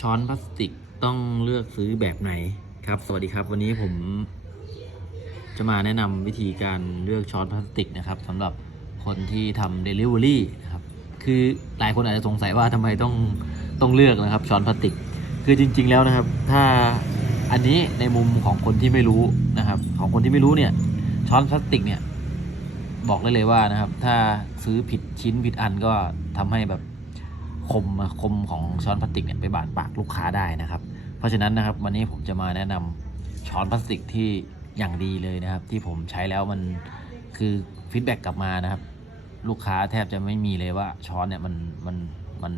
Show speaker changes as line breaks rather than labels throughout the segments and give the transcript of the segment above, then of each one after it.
ช้อนพลาสติกต้องเลือกซื้อแบบไหนครับ สวัสดีครับ วันนี้ผม จะมาแนะนำวิธีการเลือกช้อนพลาสติกนะครับสำหรับคนที่ทำ Delivery นะครับ คือหลายคนอาจจะสงสัยว่าทำไมต้องต้องเลือกนะครับช้อนพลาสติก คือจริง ๆ แล้วนะครับ ถ้าอันนี้ในมุมของคนที่ไม่รู้นะครับ ของคนที่ไม่รู้เนี่ย ช้อนพลาสติกเนี่ยบอกได้เลยว่านะครับ ถ้าซื้อผิดชิ้นผิดอันก็ทำให้แบบ คมคมของช้อนพลาสติกเนี่ยไปบาดปากลูกค้าได้นะครับ เพราะฉะนั้นนะครับวันนี้ผมจะมาแนะนำช้อนพลาสติกที่อย่างดีเลยนะครับ ที่ผมใช้แล้วมันคือฟีดแบ็กกลับมานะครับ ลูกค้าแทบจะไม่มีเลยว่าช้อนเนี่ยมันมันมัน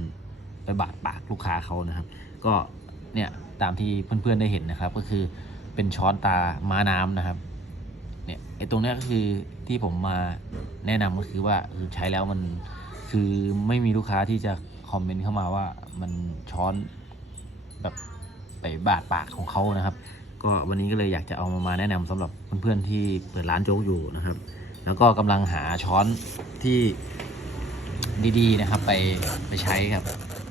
ไปบาดปากลูกค้าเขานะครับ ก็เนี่ยตามที่เพื่อนๆได้เห็นนะครับ ก็คือเป็นช้อนตาม้าน้ำนะครับเนี่ยไอ้ตรงเนี้ยก็คือที่ผมมาแนะนำก็คือว่าคือใช้แล้วมันคือไม่มีลูกค้าที่จะ คอมเมนต์เข้ามาว่ามันช้อนแบบไปบาดปากของเขานะครับ ก็วันนี้ก็เลยอยากจะเอามามาแนะนำสำหรับเพื่อนๆที่เปิดร้านโจ๊กอยู่นะครับ แล้วก็กำลังหาช้อนที่ดีๆนะครับ ไปไปใช้ครับ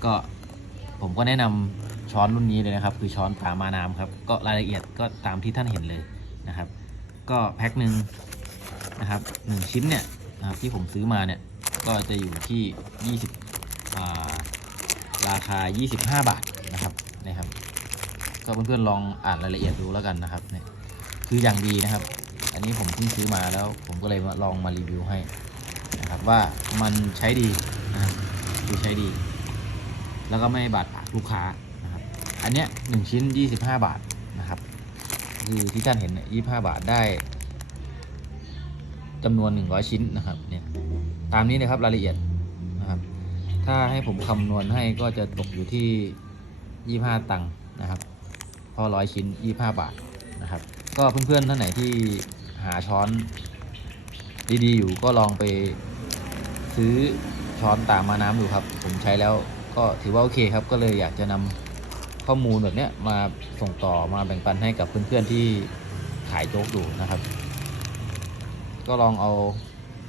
ก็ผมก็แนะนำช้อนรุ่นนี้เลยนะครับ คือช้อนตามาน้ำครับ ก็รายละเอียดก็ตามที่ท่านเห็นเลยนะครับ ก็แพ็คหนึ่งนะครับหนึ่งชิ้นเนี่ยนะครับที่ผมซื้อมาเนี่ยก็จะอยู่ที่20 ราคา 25 บาทนะครับนะครับก็เพื่อนๆลองอ่านรายละเอียดดูแล้วกันนะครับเนี่ยคืออย่างดีนะครับ อันนี้ผมเพิ่งซื้อมาแล้ว ผมก็เลยมาลองมารีวิวให้นะครับว่ามันใช้ดีนะครับคือใช้ดี แล้วก็ไม่บาดปากลูกค้านะครับ อันเนี้ยหนึ่งชิ้น 25 บาทนะครับคือที่ท่านเห็นเนี่ย25บาทได้จำนวน 100 ชิ้นนะครับเนี่ยตามนี้นะครับรายละเอียดนะครับ ถ้าให้ผมคำนวณให้ก็จะตกอยู่ที่ 25 ตังค์นะครับพราะร้อยชิ้น 25 บาทนะครับ ก็เพื่อนๆท่านไหนที่หาช้อนดีๆอยู่ก็ลองไปซื้อช้อนตามมาน้ำดูครับ ผมใช้แล้วก็ถือว่าโอเคครับ ก็เลยอยากจะนำข้อมูลแบบเนี้ยมาส่งต่อมาแบ่งปันให้กับเพื่อนๆที่ขายโจ๊กดูนะครับ ก็ลองเอา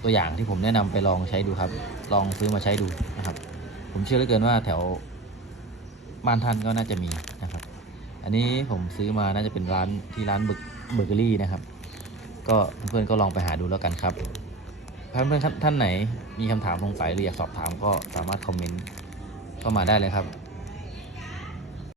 ตัวอย่างที่ผมแนะนำไปลองใช้ดูครับ ลองซื้อมาใช้ดู ผมเชื่อเหลือเกินว่าแถวบ้านท่านก็น่าจะมีนะครับ อันนี้ผมซื้อมาน่าจะเป็นร้านที่ร้านเบเบเกอรี่นะครับ ก็เพื่อนๆก็ลองไปหาดูแล้วกันครับถ้าเพื่อนๆท่านไหนมีคำถามสงสัยหรืออยากสอบถามก็สามารถคอมเมนต์เข้ามาได้เลยครับ